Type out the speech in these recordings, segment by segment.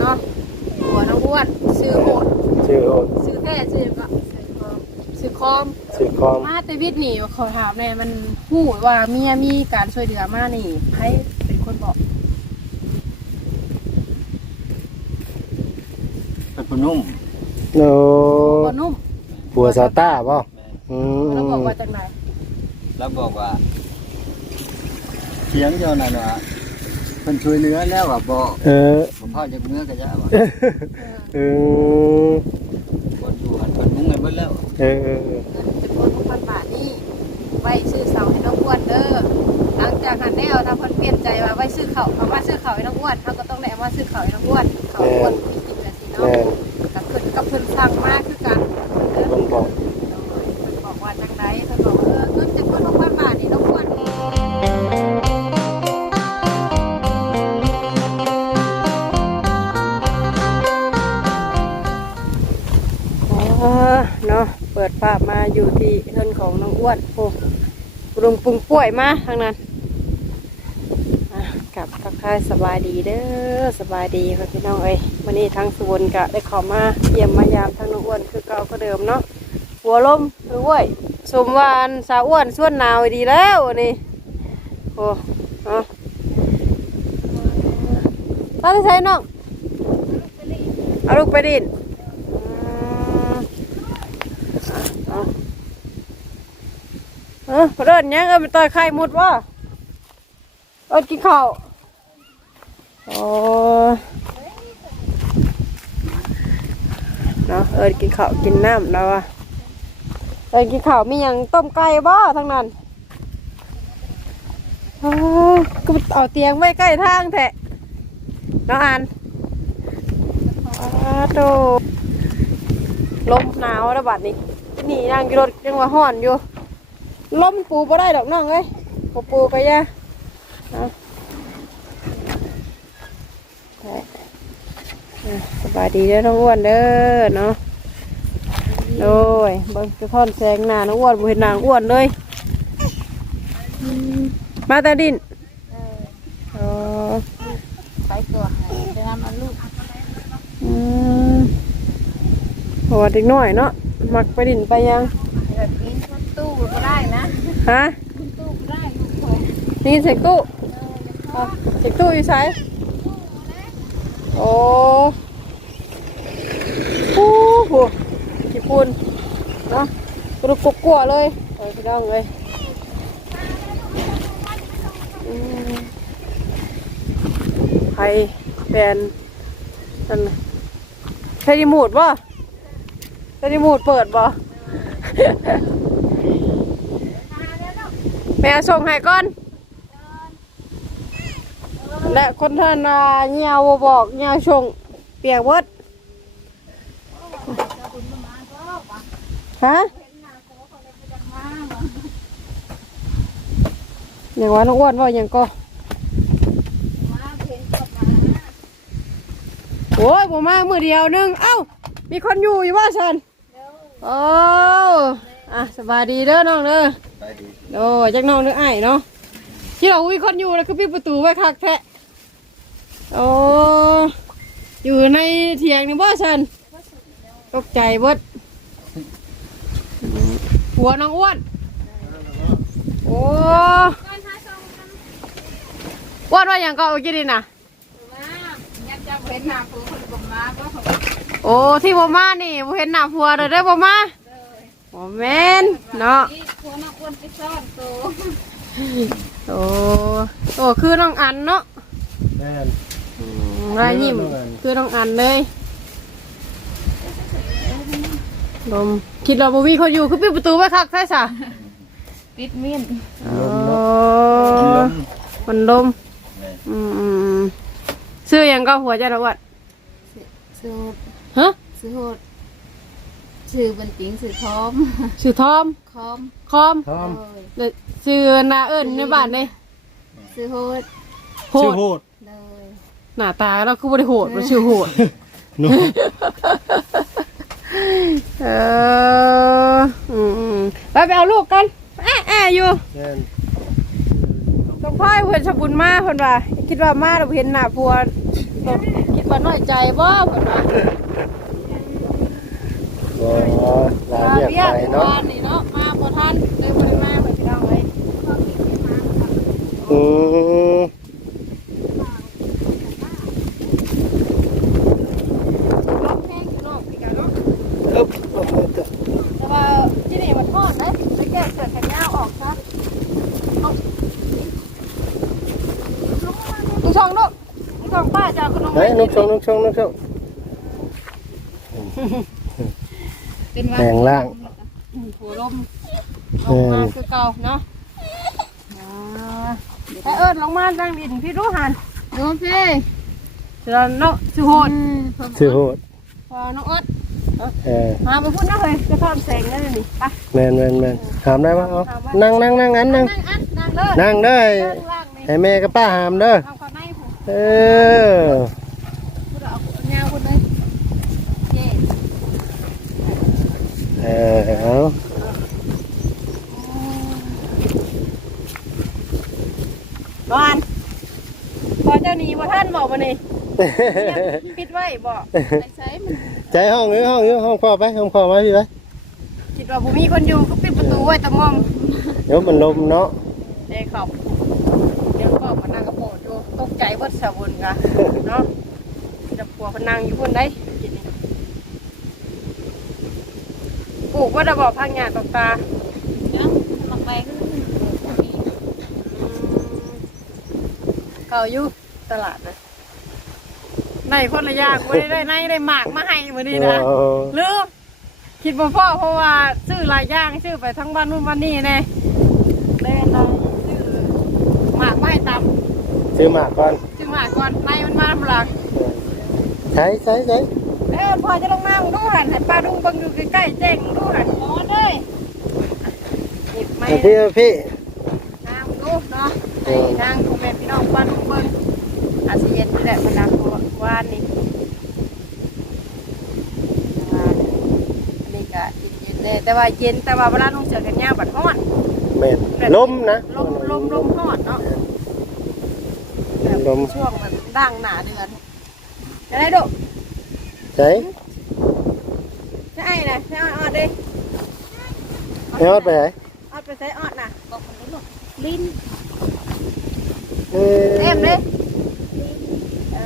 เนาะหัวน้องอ้วนซื้อโหดชื่อโอดซื้อแค่ซื้อก็ซื้อคอม ชื่อคอมมาแต่วิทย์นี่ขอถามแน่มันพูดว่าเมียมีการช่วยเหลือมานี่ให้เป็นคนบอกเป็นผู้นุ่มโนบ่นุ่มผัวซาต้าป่ะอืมแล้วบอกว่าจากไหนแล้วบอกว่าเสียงเจ้านั่นว่าเพิ่นช่วยเหลือแล้วว่าบ่เออบ่พอจะเมื่อก็จะว่าเออคนอยู่หันเพิ่นมุ่งให้เบิดแล้วเออเออเงินจำนวนหกพันบาทนี่ไว้ซื้อเสาให้น้องอ้วนเด้อหลังจากหันแล้วถ้าเพิ่นเปลี่ยนใจว่าไว้ซื้อเขาวเอาว่าซื้อเขาวให้น้องอ้วนเขาก็ต้องได้เอามาซื้อเขาวให้น้องอ้วนเขาวอ้วนที่กินแบบนี้เนาะแม่นก็ขึ้นกับเพิ่นสั่งมากคือกันาพมาอยู่ที่เงินของน้องอ้วนโอ้รุงปรุงป่วยมาทางนั้นกลับทักทายสบายดีเด้อสบายดีค่ะพี่น้องเอ้ยวันนี้ทางสวนกะได้ขอมาเยี่ยมมายามทางน้องอ้วนคือเก่าก็เดิมเนาะหัวลมคือว้ยสมวานสาวอ้วนส่วนหนาวดีแล้วนนี้โอ้เนาะตอนที่ใช้น้องเอาลูกไปดิน เอาเออเดินยังเออไปต่อยไข่หมดวะเออกินข้าวโอ้เนาะเออกินข้าวกินน้ำแล้วอะเออกินข้าวมีหยังต้มไก่บ่ทั้งนั้นอ้ยก็เอาเตียงไว้ใกล้ทางแทะน้องอันอ้โตลมหนาวแล้วบัดนี้นี่นั่งอยู่รถยังว่าห้อนอยู่ ลมปูบ่ได้ดอกน้องเอ้ยบ่ปูก็อย่าเอาได้อะสบายดีเด้อน้องอ้วนเด้อเนาะโดยเบิ่งสะท้อนแสงหน้าน้องอ้วนบ่เห็นหน้าน้องอ้วนเลยอืมมาแต่ดินเออใช้ตัวจะทำมันลูกอืมเพราะว่าเด็กน้อยเนาะมักไปดินไปยังแบบนี้ขึ้น ตู้ก็ได้นะฮะขึ้นตู้ก็ได้ลูกคนนี่เสกตู้อะเสกตู้อยู่ใช้โอ้โหโหขี้ปุ่นเนาะกรุบกรุบกลัวเลยเออพี่น้องเลยอืมใครเป็นนั่นน่ะใช้รีโมทป่ใช้รีโมทเปิดป่ ม่ส่งให้ก่อน และคนท่านนาเงียวบ่บอกเงียวชงเปียกเบิดฮะอย่างว่าน้องอ้วนว่าอย่างก็โอ้ยผมมามือเดียวนึง เอ้า มีคนอยู่อยู่ว่าฉันโอ้อะสบายดีเด้อน้องเด้อ โอ้จักน้องเด้อไอ้ายเนาะที่เราอุ้ยคนอยู่แล้วก็ปิดประตูไว้คักแทะโอ้อยู่ในเถียงนี่บ่ฉันตกใจเบิดหัวน้องอ้วนโอ้อ้วนว่าอย่างก็เอากินดิน่ะมาอยากจะเห็นหน้าผู้คนก็มาก็เขาโอ้ที่บ่มานี่บ่เห็นหน้าผัวเด้อเด้อบ่มา บ่แม่นเนาะที่พวกนักอ้วนไปซ่อนตัวโอ้โอ้คือน้องอันเนาะแม่นอืมรายยิ้มคือน้องอันเลยลมคิดเราบ่มีคนอยู่คือปิดประตูไว้คักแท้ซะปิดเมียนโอ้ลมมันลมแม่อืมอืมอืมซื้อหยังก็หัวใจระวัดซื้อฮะซื้อโหด ซื้อเป็นติงซื้อทอมซื้อทอมคอมคอมทอมเลยแล้วซื้อนาเอิ้นในบ้านนี่ซื้อโหดโหชื่อดโหดเลยหน้าตาเราคือบ่ได้โหดบ่ชื่อโหด หนูเอออืมอืมไปไปเอาลูกกันแอะแอะอยู่แม่นต้องพ่อยเพื่อนชาวบุญมาเพิ่นว่า คิดว่ามาเราเห็นหน้าพัวคิดว่าว่าน้อยใจบ่เพิ่นว่า บ่ลาเรียกไปเนาะบ้านนี่เนาะมาบ่ทันเลยบ่ได้มาเพิ่นพี่น้องเอ้ยอืมลมแห้งพี่น้องพี่กันเนาะอึ๊บแต่ว่ นพี่รู้หันโอเคเดี๋ยวเนาะสิโหดชื่อโหดพอน้องเอิ้นเออมาบ่พูดนะเฮ้ยจะทอดแสงนั่นนี่ไปแม่นแม่นแม่นหามได้ปะเอานั่งนั่งนั่งอันนั่งนั่งอันนั่งเด้อนั่งเด้อเดินล่างนี่ให้แม่กับป้าหามเด้อเอาข้างในผมเออพูดเอาเงาคนเลยเย่เออเอา บ้านพอเจ้าหนี บ่ท่านบอกมานี่ปิดไว้บอกไอ้ใช้มันใจห้องนี้ห้องนี้ห้องพ่อไปห้องพ่อมาพี่ไปคิดว่าผมมีคนอยู่ก็ปิดประตูไว้ตะมอมเดี๋ยวมันลมเนาะเด้เขาเดี๋ยวก็มานั่งกระโปดอยู่ตกใจเบิดสะบุนกะเนาะจะปัวพนังอยู่คนได้กินนี่ปลูกว่าจะบอกพังงานตกตาเนาะลงไปก็มีเก่าอยู่ตลาดนะ ได้คนละอย่างไม่ได้ได้ได้หมากมาให้มือนี้นะโอ้ลืมคิดบ่พ่อเพราะว่าซื้อหลายอย่างซื้อไปทั้งบ้านนู่นบ้านนี่แน่เล่นเราซื้อหมากไม่ตซื้อหมากก่อนำซื้อหมากก่อนในมันมาหลังใช้ใช้ใช้เอ้พอจะลงมามึงดูหันให้ป้าดุงเบังอยู่ใกล้ๆแจ้งมึงดูหันนอนเลยหยิบไม่เอาพี่เอาพี่ทางดูเนาะให้ทางพ่อแม่พี่น้องบ้านดุงเบิ่งอาจสิเย็นนี่แหละพนักว่า นนี่อันนี้ก็เย็นๆแน่แต่ว่าเย็นแต่ว่าเวลาลงเสือกันยาวบัดฮ้อนเม็ดลมนะลมลมลมฮอดเนาะลมช่วงแบบด่างหนาเดือนจะได้ดูใช้ใช่นะใช่ออดดิให้ฮอดไปไหนออดไปใส่ออดนะบอกคนนี้บอกลิ้นเอเต็มเลยเอ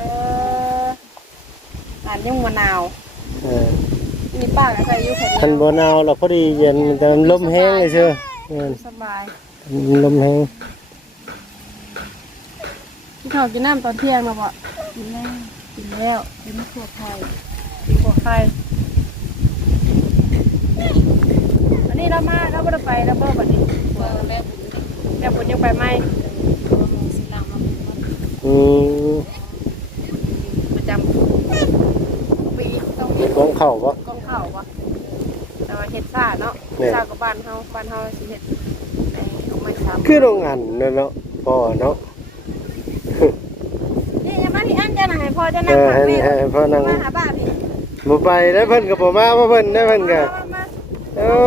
อ อ่านยังมะนาวเออมีป้ากับใส่ยูแค่คันนี้บ่หนาวเราพอดีเย็นแต่มันลมแห้งเลยเชื่อเออสบายมันลมแห้งพี่เขากินน้ำตอนเที่ยงมาบ่กินแล้วกินแล้วเป็นขวดไทยกินหัวไข่อันนี้เรามาเราไม่ได้ไปเราเบิ่บัดนี้ตัวแม่บุญเด็กแม่ผลยังไปไหมตัวมือสีหลังมาเป็นวันอืม ประจำปีต้องมี ของ เข่าปะกองข้าววะแต่ว่าเฮ็ดซ่าเนาะแม่ซ่ากับบ้านเฮาบ้านเฮาสิเฮ็ดไอ้เอาไม้ซ้ำคือโรงงานนั่นเนาะพ่อเนาะนี่อย่ามาพี่อันจะน่ะให้พ่อจะเอนั่งอฟังให้แม่ให้พ่อนั่งมาหาบ้าพี่บ่ไปได้เพิ่นก็บ่มาบ่เพิ่นได้เพิ่นก็มามาโอ้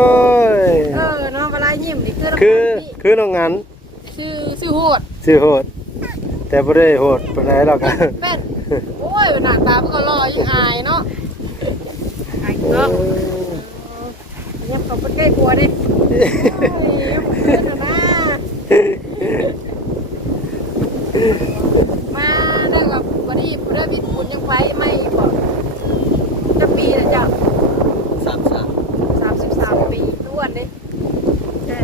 ยเออเนาะเวลายิ้มนี่คือคือคือโรงงานชื่อชื่อโหดสิโหดแต่บ่ได้โหดปานใดหรอกครับเป็ดโอ้ยหน้าตามันก็รอยิ่งอายเนาะ อายเนาะเงียบเขาไปใกล้บัวดิโอ้ยเงียบเกินแล้วนะมาได้กับวันนี้ผู้ได้พิษบุญยังไฟไม่บอกจะปีละจ้ะสามสามสามสิบสามปีล้วนดิแน่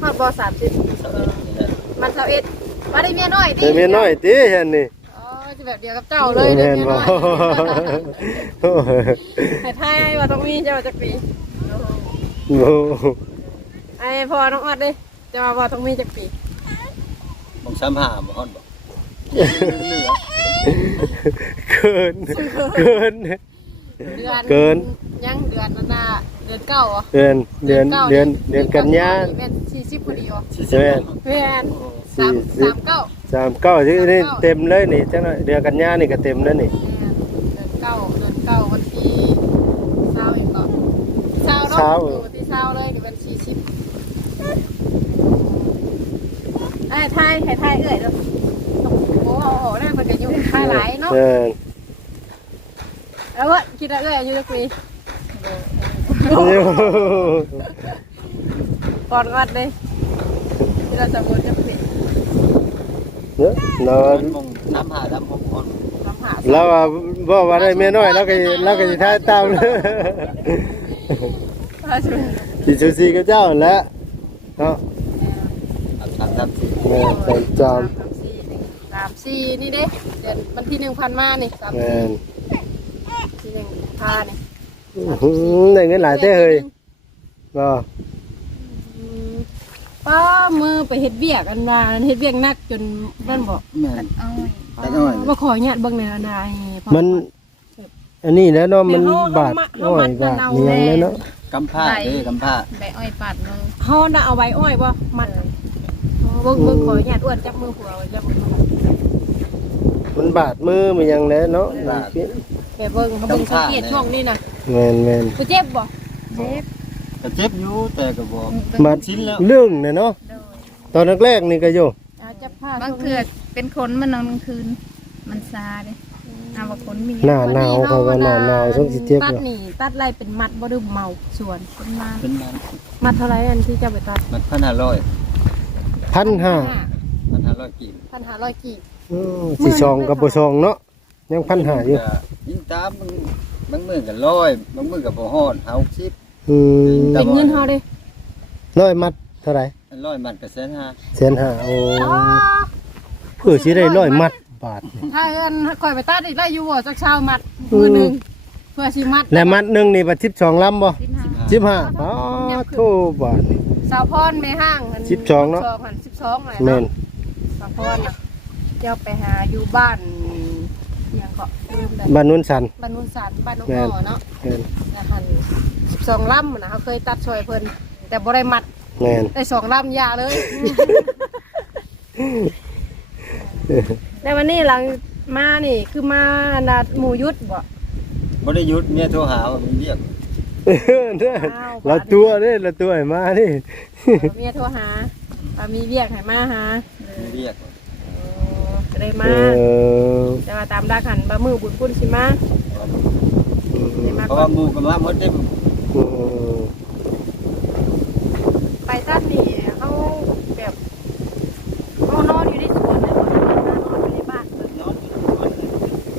ฮอดบอสามสิบสามนี่แหละมันเสาเอ็ดมาได้เมียน้อยดิแต่เมียน้อยติเห็นนี่ อ๋อจะแบบเดียวกับเจ้าเลยเด้แม่อนเมียบ่น้อยให้ทายว่าต้องมีเจ้าจักปีโอ้ไอ้พอน้องออดดิจะมาว่าต้องมีจักปีบอกสามห้าบอกฮอดบอกเหลือเกิน เกิน เดือนเกิน ยังเดือนนั่นน่ะเดือนเก้าเหรอเดือนเดือนเดือนเดือนกันยาเป็นสี่สิบพอดีเหรอสี่สิบแม่น แม่น สามสามเก้าสามเก้าที่นี่เต็มเลยนี่จังหน่อยเดือนกันยานี่ก็เต็มแล้วนี่แม่นเดือนเก้าเดือนเก้าวันที่เศร้าอีกก็เศร้าเนาะอยู่ที่เศร้าเลยก็เป็นสี่สิบไอ้ไทยไทยไทยเอ้ยเนาะโอ้โหนั่นมันก็อยู่ไทยหลายเนาะเออเอาวะคิดว่าเอ้ยอายุจักปีก่อนวัดเลยที่เราจะบูจักปีเนี่ย นอนมงน้ำหาดำหกคนลำหาแล้วว่าบ่ว่าได้แม่น้อยแล้วก็แล้วก็สิท้ายตามเลยห้าสิบสิซูซีกับเจ้านั่นแหละเนาะสามสามสี่แม่นใส่จอมสามสี่นี่เด้เดือนวันที่หนึ่งพันมานี่สามแม่นที่หนึ่งพานี่อื้อหือได้เงินหลายเต้เฮ้ยบ่อืม ป้ามือไปเฮ็ดเบียกอันว่าเฮ็ดเบียกหนักจนมันบอกแม่นเอาตัดอ้อยมาขอญาติเบิ่งในอยนายมัน อันนี้แหล้วเนาะมันเดี๋ยวเฮาบาทเฮาน้อมัยดบาทเอาเนียงแน่แล้วเนาะกำผ้าเด้กำผ้าใบอ้อยปัดมือเฮาน่ะเอาไว้อ้อยบ่มัดอ๋อเบิ่งเบิ่งขอญาติอ้วนจับมือผัวไว้จับมือมันบาดมือมันยังแล้วเนาะไปเบิ่งเขาเบิ่งสังเกตช่วงนี้น่ะแม่นแม่นกูเจ็บบ่เจ็บ ก็เจ็บอยู่แต่ก็บอก บาดชิ้นแล้ว เรื่องเนี่ยเนาะตอนแรกๆนี่ก็อยู่อาจับผ้าบางเถื่อเป็นขนมันนอนกลางคืน มันซาเด้เอาว่าขนมีหน้าหนาวเขาก็หน้าหนาวช่วงสิเจ็บตัดอยู่นี่ตัดไล่เป็นมัดบ่ดื้อเมาส่วนเป็นมาเป็นมันมัดเท่าไหร่อันที่จะไปตัดมันพันห้าร้อยพันห้าพันห้าร้อยกีบพันห้าร้อยกี่อืมสิชองกับบ่ชองเนาะยังพันห้าอยู่ ก็ยิ่งตามบางบางมือก็ร้อยบางมือก็บ่ฮอดเฮาคิด อืมเป็นเงินเฮาเด้ร้อยมัดเท่าไหร่ร้อยมันก็แสนห้าแสนห้าโอ้เพื่อสิได้ร้อยมัดบาทถ้าเอิ้นข่อยไปตัดอีกได้อยู่บ่สักเช้ามัดมือหนึงเพื่อสิมัดและมัดหนึงนี่บัด12ลำบ่สิบห้า15อ๋อโทบาทนี่สาวพรแม่ห้างอันสิบสองเนาะพันสิบสองเลยแม่นสาวพรน่ะเจ้าไปหาอยู่บ้านเมียงเกาะลืมได้บ้านนุ่นสันบ้านนุ่นสานบ้านน้องแม่นพ่อเนาะแม่นนะฮัน สิบสองลำนะเขาเคยตัดช่วยเพิ่นแต่บ่ได้มัดแม่นได้สองลำยาเลยในวันนี้หลังมานี่คือมานัดหมู่ยุทธบ่ บ่ได้หยุดเมียโทรหาว่ามันเรียกเออเด้ออ้าวเราตัวเด้อเราตัวให้มานี่เมียโทรหาว่ามีเวียกให้มาหามันเรียกโอ้ก็ได้เอมาอแต่ว่าตามดักหันบะมือบุญพุ่นสิมาได้มาเพราะก่อว่านหมู่ก็มาหมดได้อืม ไปตัดนี่เขาแบบเขานอนอยู่ในสวนเลยบ่นอนอยู่ในบ้านเพิ่นนอนอยู่คน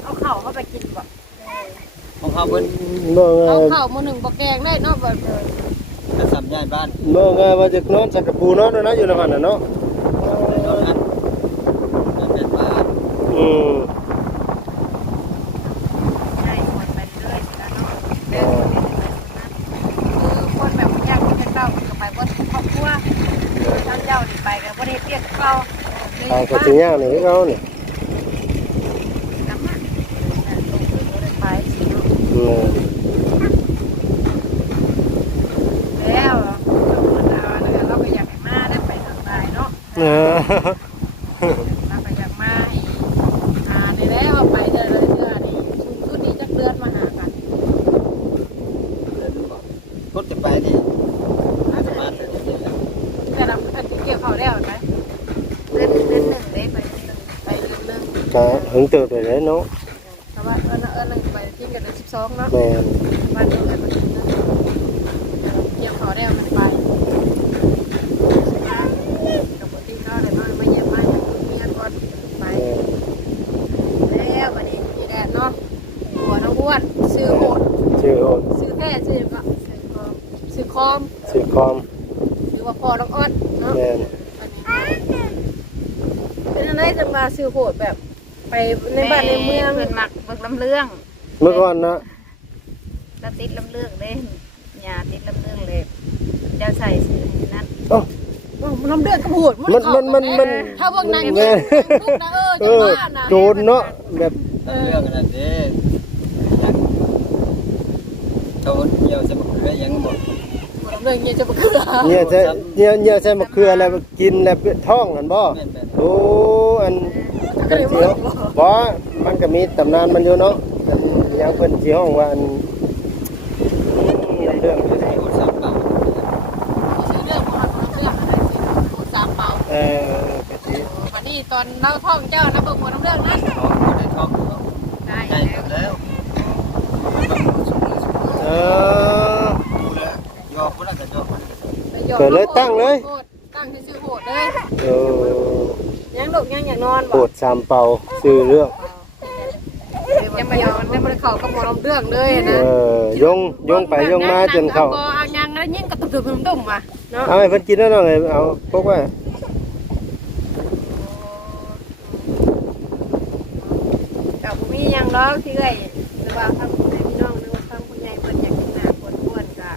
เอาข้าวเข้าไปกินบ่ของเฮาเพิ่นบ่เอาง่ายข้าวมื้อหนึงบ่แกงได้เนาะแบบเออจะทำย้ายบ้านบ่ง่ายว่าจะนอนสักกระปูนอนเนาะอยู่ในบ้านน่ะเนาะ นอนนั้นนั่นเป็นบ้าน อืม ใช่หมดไปเรื่อยๆแล้วเนาะเดินคนนี้คือคนแบบยากคนเจ้าก็ไปบ่ครอบครัวท่านเจ้านี่ไปก็บ่ได้เรียกเก่า ทางก็สิยาก เติบได้เนาะแต่ว่าเออเออหนึ่งไปกินกันเดือนสิบสองเนาะแม่นบ้านเดียวกันมันเกี่ยวเขาแล้วมันไปกับปกติเนาะเดี๋ยวน้อยมาเยี่ยมมาจากเมียก่อนไปแม่นแล้ววันนี้มีแดดเนาะหัวน้องอ้วนซื้อโหดชื่อโอดซื้อแท้ซื้อก็ซื้อคอมชื่อคอมซื้อว่าพอน้องอ้อนเนาะแม่นเป็นอะไรจะมาซื้อโหดแบบ ไปในบ้านในเมืองเพิ่นมักเบิกลำเรื่องเมื่อก่อนนะแล้วติดลำเรื่องเด้ยาติดลำเรื่องเลยจะใส่ซื้อนั้นเอ้าน้ำเดือดกระโหดมันมันมันมันถ้าพวกนางแม่ลูกนะเออเอจะอบ้านะโจรเนาะแบบตั้งเรื่องอันนั้นเด้เขาเยี่ยวจะมาคุยยังหมดน้ำเดือดเงี้ยจะมาเกลือเนี่ยใช่เนี่ยเนี่ยใช่มะเขืออะไรกินแล้วท้องกันบ่แม่นแม่นโอ้อันันเจียวบ่มันก็มีตำนานมันอยู่เนาะอันยังเป็นสิห้องว่าอันเรื่องอนซื้เรื่องขมูสามเเออวันนี้ตอนเราท่องเจ้านะเบิกหัวน้ำเรื่องนะได้แล้วเออดูแลยอมคนละก็นละอมเกิดเลยตั้งเลย ตั้งชื่อโหดเลย ลูกยังอยากนอนโปรดสามเป่าชื่อเรื่องยังไม่ยอมยังไม่ได้เข้ากับหมอลำเรื่องเลยเอนะอยงยงไปยงมาจนเข้าบ่เอายังแล้วยิ่งกระตุกตุ่มตุ่มว่ะเนาะเอาให้เพิ่นกินแล้วเนาะเอาพกไว้กับผู้มีหยังร้องที่เอ้ยหรือว่าทางผู้ใหญ่พี่น้องหรือว่าทางผู้ใหญ่เพิ่นอยากกินหน้าคนอ้วนก็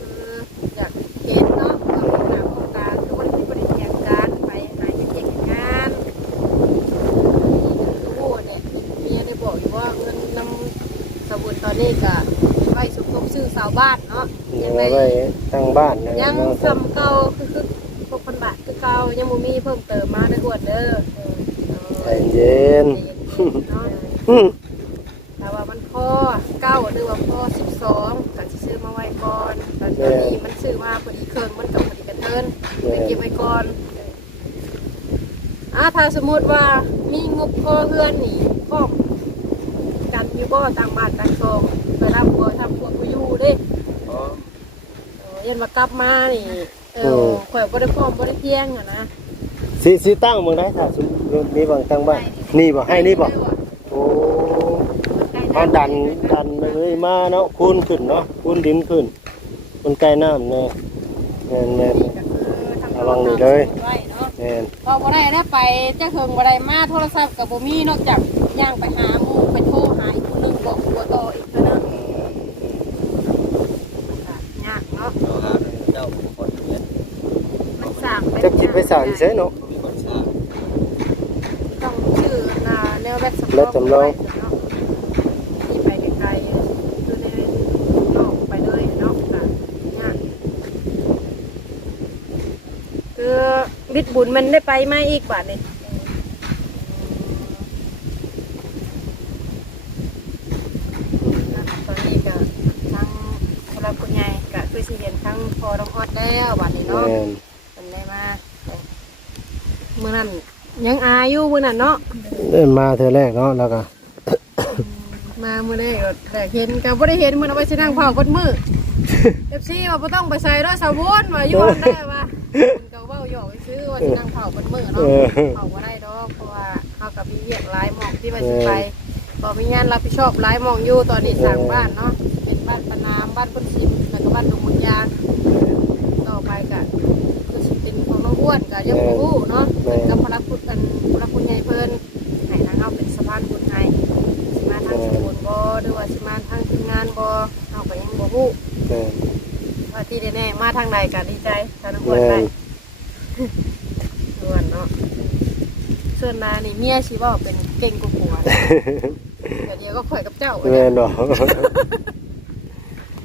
คืออยากเห็นเนาะว่ามีหน้าโครงการคือวันที่บริเทียงการไปหาเฮ็ดงานโอ้เนี่ยเมียได้บอกอยู่ว่าเงินนำสมุนตอนนี้ก็ไว้สมทบซื้อสาวบ้านเนาะเอาไว้ตั้งบ้านนะยังเนาะซ้ำเก่าคือคือหกพันบาทคือเก่ายังบ่มีเพิ่มเติมมาได้ออ้วนเด้อเออใจเย็นใจเย็นๆเนาะอืมแต่ว่ามันพ่อเก้าหรือว่าพ่อสิบสองก็สิซื้อมาไว้ก่อนแต่ตอนนี้มันซื้อมาพอดีเครื่องมันกับพอดีกระเทินไปเก็บไว้ก่อนอ่าถ้าสมมติว่ามีงบพอเพื่อนนี่พร้อมกันอยู่บ่ต่างบ้านต่างซองไปรับบัวทำพวกกูอยู่เด้เอ อยันมากลับมานี่เออข่อยบ่ได้พร้อมบ่ได้เพียงอะนะสิสิตั้งเมืองได้ถ้าสมมุติมีบางตั้งบ้านนี่บ่ให้นี่บ่โอ้เอาดันดันไปเลยมาเนาะคูนขึ้นเนาะคูนดินขึ้นมันใกล้น้ำแน่แม่นแม่นระวังนี่เลยไว้เนาะแม่นพอบ่ได้ได้ไปเจ้าเคิงบ่ได้มาโทรศัพท์กับบ่มีนอกจากย่างไปหาหมู่ไปโทรหาอีกคนหนึงบอกตัวต่ออีกเท่านั้นยากเนาะ เราหาเจ้าคนเรียน มันสร้างเป็น จักคิดไป สร้างอีเซ่เนาะมีคนสร้างต้องชื่อนาแนวแบตสำรองแบตสำรองที่ไปไกลๆคือในนอกไปเลยเนาะค่ะยากคือบิดบุญมันได้ไปไหมอีกบาทนี่ตอนนี้ก็ทั้งสำหรับคุณยายก็คือสิเรียนทั้งพอต้องฮอดแล้ววันนี้เนาะ แม่น เป็นได้มาเมื่อนั้นยังอายุมื่อนั้นเนาะได้มาเธอแรกเนาะแล้วก็มาเมื่อได้ก็แต่เห็นก็บ่ได้เห็นมันเอาไปสินั่งเผาบนมือเอฟซีว่าบ่ต้องไปใส่ร้อยสาวบุญว่าอยู่ได้ว่าคุณก็เว้าหยอกซื้อว่าสินั่งเผาบนมือเอเนาะอเผาบ่ได้ดอกเพราะว่าเฮากับมีเวียกหลายหมองที่ว่าสิไปบ่มีงานรับผิดชอบหลายหมองอยู่ตอนนี้สร้างบ้านเนาะเป็นบ้านปะนามบ้านพุ่นสิมแล้วก็บ้านดงมุนยางต่อไปก็ คือสิเป็นของน้องอ้วนก็ยังบ่ฮู้เนาะเพิ่นกับพระพุทธอันพระคุณใหญ่เพิ่นให้ทางเฮาเป็นสะพานบุญให้สิมาทางสมุนบ่หรือว่าสิมาทางทีมงานบ่เฮาก็ยังบ่ฮู้แม่นว่าที่แน่ๆมาทางใดก็ดีใจทางน้องอ้วนได้อ้วนเนาะส่วนนานี่เมียสิเว่าเป็นเก่งกว่าผัวเดี๋ยวเดียวก็ข่อยกับเจ้าแม่นดอก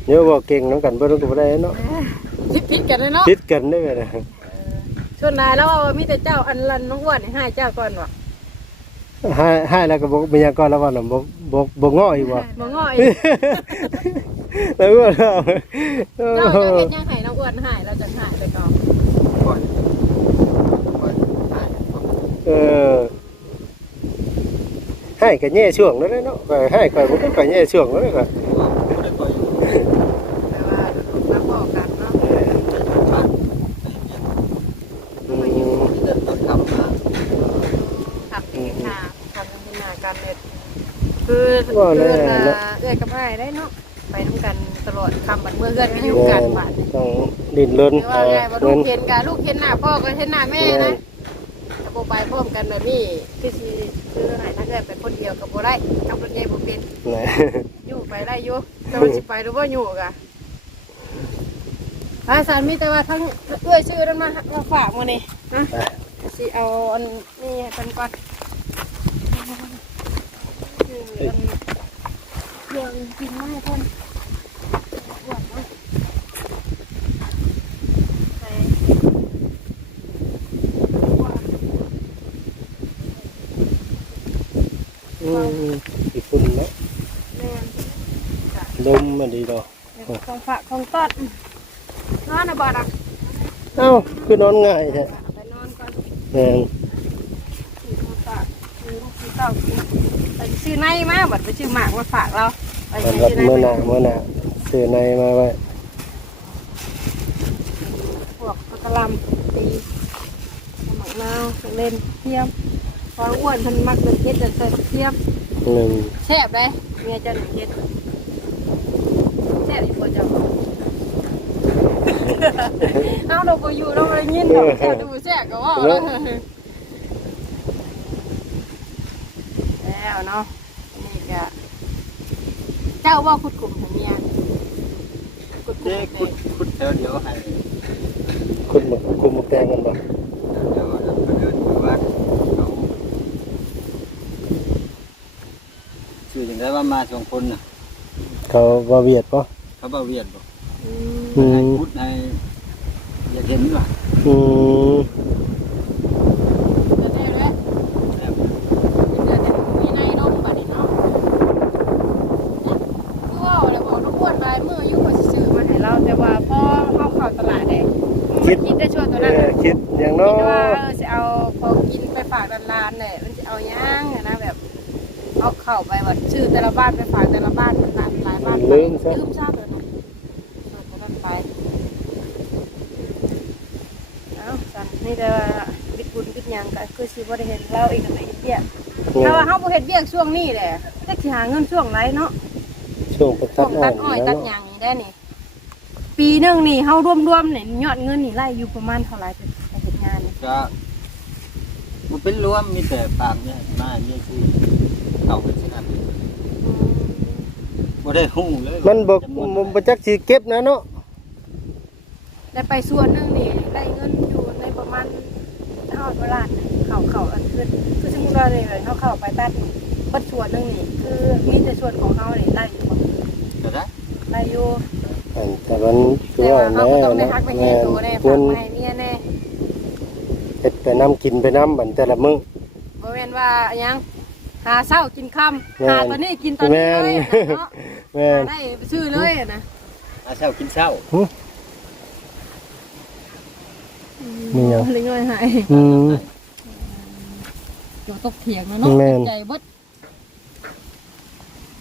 เดี๋ยวบอกเก่งน้ำกันเบิ่งก็บ่ได้เนาะพิดพิดกันเลยเนาะคิดกันได้ไหมนะ ส่วนนายแล้วว่ามีแต่เจ้าอันรันน้องอ้วนนี่ให้เจ้าก่อนวะให้ให้แล้วก็บ่มีหยังก่อนแล้วว่าน่ะบ่บ่บ่ง้ออีกบ่บ่ง้ออีกแล้วก็เราเจ้าเจ้าเห็นยังให้น้องอ้วนให้เราจะให้ไปก่อนก่อนก่อนหายเออให้ก็แย่ช่วงแล้วเนาะก็ให้ข่อยบ่ก็แย่ช่วงแล้วก็ ไม่ได้ปล่อยอยู่ แต่ว่าเราบอกกันเนาะ บ้าน อืม เดินต้นทำมา ขับเป็นหน้าขับเป็นหน้ากันเนี่ย คือคือเอื้อยกับไอ้ได้เนาะไปน้ำกันตลอดคำบัดเมื่อเอื้อนกันอยู่กันบาดต้องดิ้นรนหรือว่าหาไงว่าลูเงิกนเห็นกันลูกเห็นหน้าพ่อก็เห็นหน้าแม่นะถ้าโบไปพร้อมกันแบบนี้คือสิคือไหนถ้าเกิดเป็นคนเดียวกับโบได้กับรถใหญ่โบเป็นนะอยู่ไปได้อยู่แต่ว่าสิไปหรือว่าอยู่กะอาสารมีแต่ว่าทั้งเอื้อยชื่อนั้นมามาฝากมานี่นะสิเอาอันนี้ให้เป็นก่อนคืออัน เรื่องกินไมาให้เพิ่นอ้วนเนาะใส่อืมอีกคนเนาะแม่นดมมาดีดอกของฝากของต้นนอนนะบอดอะเอ้าคือนอนง่ายแท้ไปนอนก่อนแม่น ซื้อของฝากซื้อซื้อ เต้ากินไปซื้อในมาบัดไปซื้อหมากมาฝากเราไปสำหซื้อในมื้อหน้ามามื้อหน้าซื้อในมาไว้พวกกระหลำตีหมักนาวเล่นเทียมพออ้วนเพันมักเดินเฮ็ดเดินใส่เทียมหนึ่งแซ่บเลยเมียเจ้าหนึ่งเฮ็ดแซ่บอีกคนเจ้าเอาเราไปอยู่เราไปยินดอกแซ่บดูแซ่บก็ว่า แล้วเนาะนี่ก็เจ้าว่าคุดกลุ่มของเมียคุดกลุ่เจ๊มขุดขุดแถวเดียวให้คุณหมกคุณหมกแดงกันบ่เดี๋ยวเราไปเดินดูวัดเขาชื่อจังไดว่ามาสองคนน่ะเขาบ่เวียดป่ะเขาบ่าเวียนบ่อืมอืให้มขุดให้อยากเห็นว่ะอืม จะได้แล้ว แบบ เดี๋ยวจะมีในนมบัดนี้เนาะคือว่าอะไรบอกน้องอ้วนไปเมื่ออายุเขาสิซื้อมาให้เราแต่ว่าพอเข้าเข้าตลาดเด้มันคิดได้ช่วงตัว เอ นั้น อ น่ะ คิดอย่าง คิ น้อ ดว่าเออจะเอาของกินไปฝากร้านๆเนี่ยมันจะเอาย่างอะนะแบบ เอาเข้าไปแบบชื่อแต่ละบ้านไปฝากแต่ละบ้านมันหลายหลายบ้านไปลืมทราบเลยเนาะส่วนตัวนั้นไปเอาสั่นนี่แต่ว่าบิดบุญบิดหยังก็คือสิบ่ได้เห็นเราอีกอะไรเบี้ยถ้าว่าเฮาบ่เฮ็ดเบี้ยช่วงนี้แหละจักสิหาเงินช่วงไหนเนาะ ช่วงไปช่ตัวดงอ้อตัดอ้อยตัดยแล้วหเนาะยางนี่ได้นี่ ปีหนึงนี่เฮารวมๆเนี่ยยอดเงินนี่ไล่อยู่ประมาณเท่าไหร่เป็นไปเฮ็ดงานนี่ก็บ่เป็นรวมมีแต่ปากเนี่ยมาเนี่ยคือ เขาเป็นสิครับบ่ได้ฮู้เลยมันบ่จำวมันบ่จักสิเก็บนะเนาะได้ไปส่วนหนึงนี่ได้เงินอยู่ในประมาณเท่าเวลาเนี่ยเขาเขาอันคือคือสมมติว่าเลยเขาเข้าไปตัดบัดส่วนหนึงนี่คือมีแต่ส่วนของเขานี่ไล่อยู่บ่ก็ได้ไล่อยู่อันแต่มันคือแต่ว่าว่าเขาแน่ก็ต้องได้นะฮักไปแม่แง่ตัวแน่ควฝากรมาให้เมียแน่เฮ็ดไปน้ำกินไปน้ำบันแต่ละมื้อบ่แม่นว่าอิหยัง หาเช้ากินค่ำแม่นหาตอนนี้กินตอนนี้เลยแม่นเนาะแม่นหาได้ไปซื้อเลยอะนะอาเช้ากินเช้ามีหยังเลยง่อยหายอืม เดี๋ยวตกเถียงแล้วเนาะแม่น ใจเบิด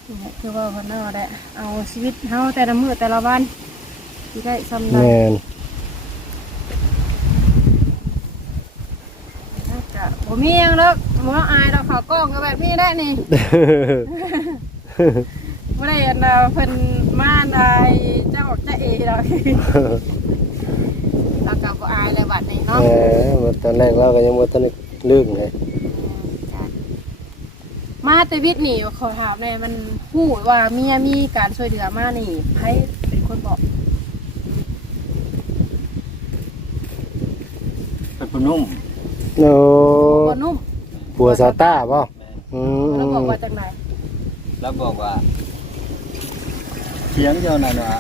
นี่แหละคือว่าคนเนาะแหละเอาชีวิตเฮาแต่ละมื้อแต่ละวันที่ได้สำนักแม่น ก็บ่มีหยังดอกบ่อายดอกเขากล้องก็แบบนี้ได้นี่บ่ได้อันน่ะเพิ่นมาได้เจ้าบอกจะเอดอกเราก็บ่อายเลยบัดนี้เนาะเออว่าตอนแรกเราก็ยังบ่ทันได้ลืมไงมาแต่วิทย์นี่ขอถามเลยมันพูดว่าเมียมีการช่วยเหลือมานี่ใครเป็นคนบอกเป็นผู้นุ่มโอ้ ก็นุ่มผัวสาวต้าบ่อืมแล้วบอกว่าจากไหนแล้วบอกว่าเสียงเจ้านั่นว่า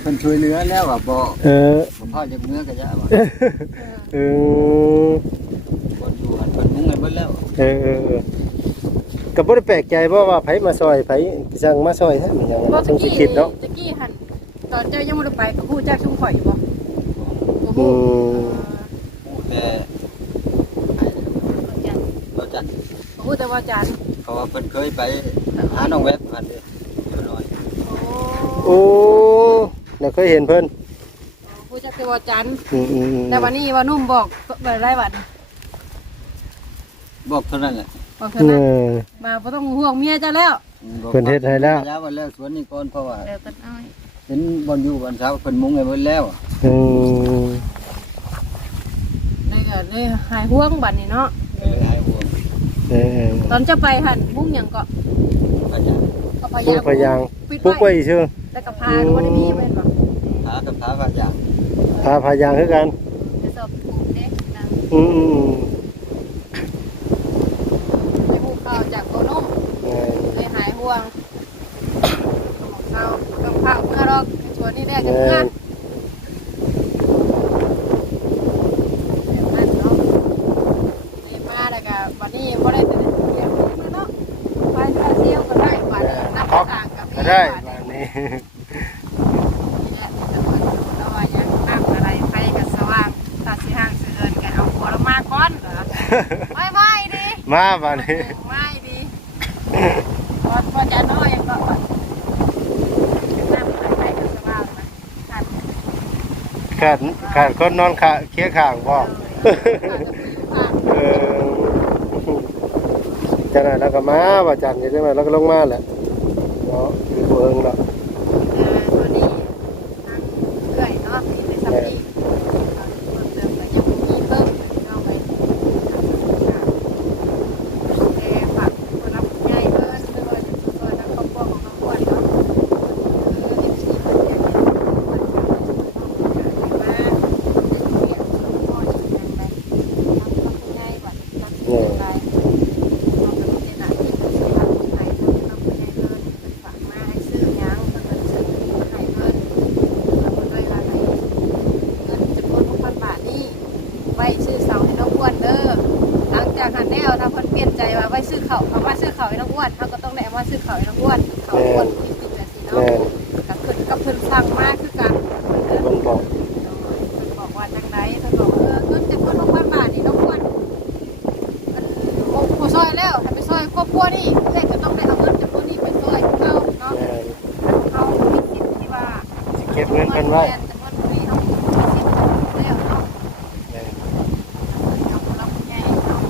เพิ่นช่วยเหลือแล้วอะบ่เออบ่พอจะเมื่อก็จะว่าเออคนอยู่หันเพิ่นมุ้งให้เบิดแล้วเออเออเออก็บ่ได้แปลกใจเพราะว่าไผมาซอยไผสั่งมาซอยแท้มันหยังเพราะจัตะงสิกี้คิดเนาะตะกี้หันตอนเจ้ายังไม่ได้ไปก็พูดแจ้งชุ่มข่อยอยู่บ่โอ้โหอืมแต่เราจัด พูดแต่ว่าจันเขาว่าเพิ่นเคยไปหาน้องแวบพันเดียวเดี๋ยวหน่อยโอ้โอ้เนี่ยเคยเห็นเพิ่นพูดจากแต่ว่าจันอืมอืมอืมแต่วันนี้ว่านุ่มบอกไปไรวันบอกเท่านั้นแหละบอกเธอเอนะอมาบ่ต้องห่วงเมียเจ้าแล้วเพิ่นเฮ็ดให้แล้วยาวันแล้วสวนนี่ก่อนเพราะว่า เดี๋ยวตัดอ้อยเห็นบอลอยู่บอลเช้าเพิ่นมุ้งให้เบิดแล้วอืมเลยก็เลยหายห่วงบัดนี้เนาะเลยหายห่วงเออเออ ตอนจะไปหันมุ่งหยังก็พยายามก็พปลูยากพะยางปิดปลูกไว้ไว้เชื่อแล้วก็พาดูว่าได้มีเว้นบ่หากับหาพยายามพาพะยางคือกันจะสอบปลูกเด้นะอืมอืมอืมไปปลูกข้าวจากโตโน่เออเลยหายห่วงของข้าวกับข้าวเมื่อรอกชวนนี่แรกเอกันเมื่ออแบบนั้นเนาะเลยมาแล้วก็บัดนี้บ่ได้แต่เรียนรู้นะเนาะไปไปเที่ยวก็ได้บัดนี้นับต่างกับมี ก็ได้ บัด แบบ นี้ นี้ นี่แหละแต่ว่าเราว่ายังน้ำอะไรไฟกับสว่างตัดสิห่างเสือนกันเอาหัวเรามาก่อนเหรอไม่ไม่ดิ มาบัดนี้ ไม่ดีพอพอจะน้อยยังก็อ่อนน้ำอะไรไฟกับสว่างนะตัดขาดขาดคนนอนขาเคี้ยข้างบ่เออจังนั้นแล้วก็มาว่าจันทร์จังนั้นแล้วก็ลงมาแหละเนาะคือเบิ่งแล้วตัวนี้ทางเอื่อยเนาะที่เป็นซับดีเติมไปยังมีเพิ่มเอาไปแกฝากคนรับใหญ่เพิ่นด้วยด้วยทั้งครอบครัวของน้องอ้วนเนาะคือเอฟซีเพิ่นอยากเห็นคนมาเป็นเกียรติพ่อจะเป็นไปทำผู้ใหญ่บัดทำผู้ใหญ่เราเป็นคนหนักที่เป็นสภาพผู้ใหญ่ทำผู้ใหญ่เพิ่นเป็นฝากมาให้ซื้อยังเพิ่นซื้อให้เพิ่น เอาไปด้วยอะไรเงินจำนวนหกพันบาทนี่ไว้ซื้อเสาให้น้องอ้วนเด้อหลัง จากหันแนวถ้าเพิ่นเปลี่ยนใจว่าไว้ซื้อเขาเขาว่าซื้อเขาให้น้องอ้วนเขาก็ต้องได้เอามาซื้อเขาให้น้องอ้วนเขาอ้วนที่ติดแบบนี้เนาะแม่นกับเพิ่นกับเพิ่นสั่งมาคือกันเพิ่นเพิ่นบอกเพิ่นบอกว่าจังไดเพิ่นบอกว่าเออเงินจำนวนหกพันบาทนี่น้องอ้วนมันโอ้โหซอยแล้วให้ไปซอยครอบครัวนี่เพื่อนก็ต้องได้เอาเงินจำนวนนี้ไปซอยเขาเนาะแม่นเขามีสิทธิ์ที่ว่าสิเก็บเงินเพิ่นไว้ แม่นแต่ว่ามีเอาสิทธิ์แล้วเนาะ แม่น เอาคนละผู้ใหญ่เนาะ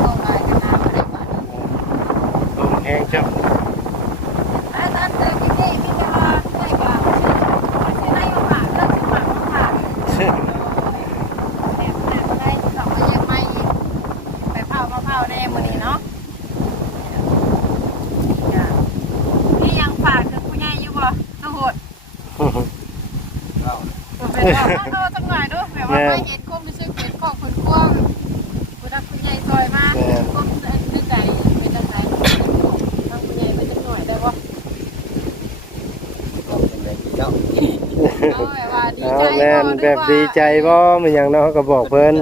เอาได้กันนะบ่ได้บาดนี้ ลมแห้งจัง อันนั้นแต่ที่นี่มีแต่ว่าได้ก็สิให้เอาฝากเลิกสิฝากเอาฝากแม่แม่บ่ได้เขาก็ยังไม่อีกไปเผามะพร้าวแน่มื้อนี้เนาะจ้ะนี่ยังฝากถึงผู้ใหญ่อยู่บ่ต้องโหด เอา เป็นว่าโทษจังหน่อยดูแบบว่าไม่เห็นก้มไม่ใช่เห็นกล้องคนกว้างคุณนักคุณใหญ่ซอยมาก้มนึกใจเป็นจังไหนทางคุณใหญ่ไปจังหน่อยได้ปะเอาเป็นไรเจ้าเอาแบบว่าดีเอาใจแม่นแบบดีใจบ่มันหยังเนาะก็บอกเพิ่น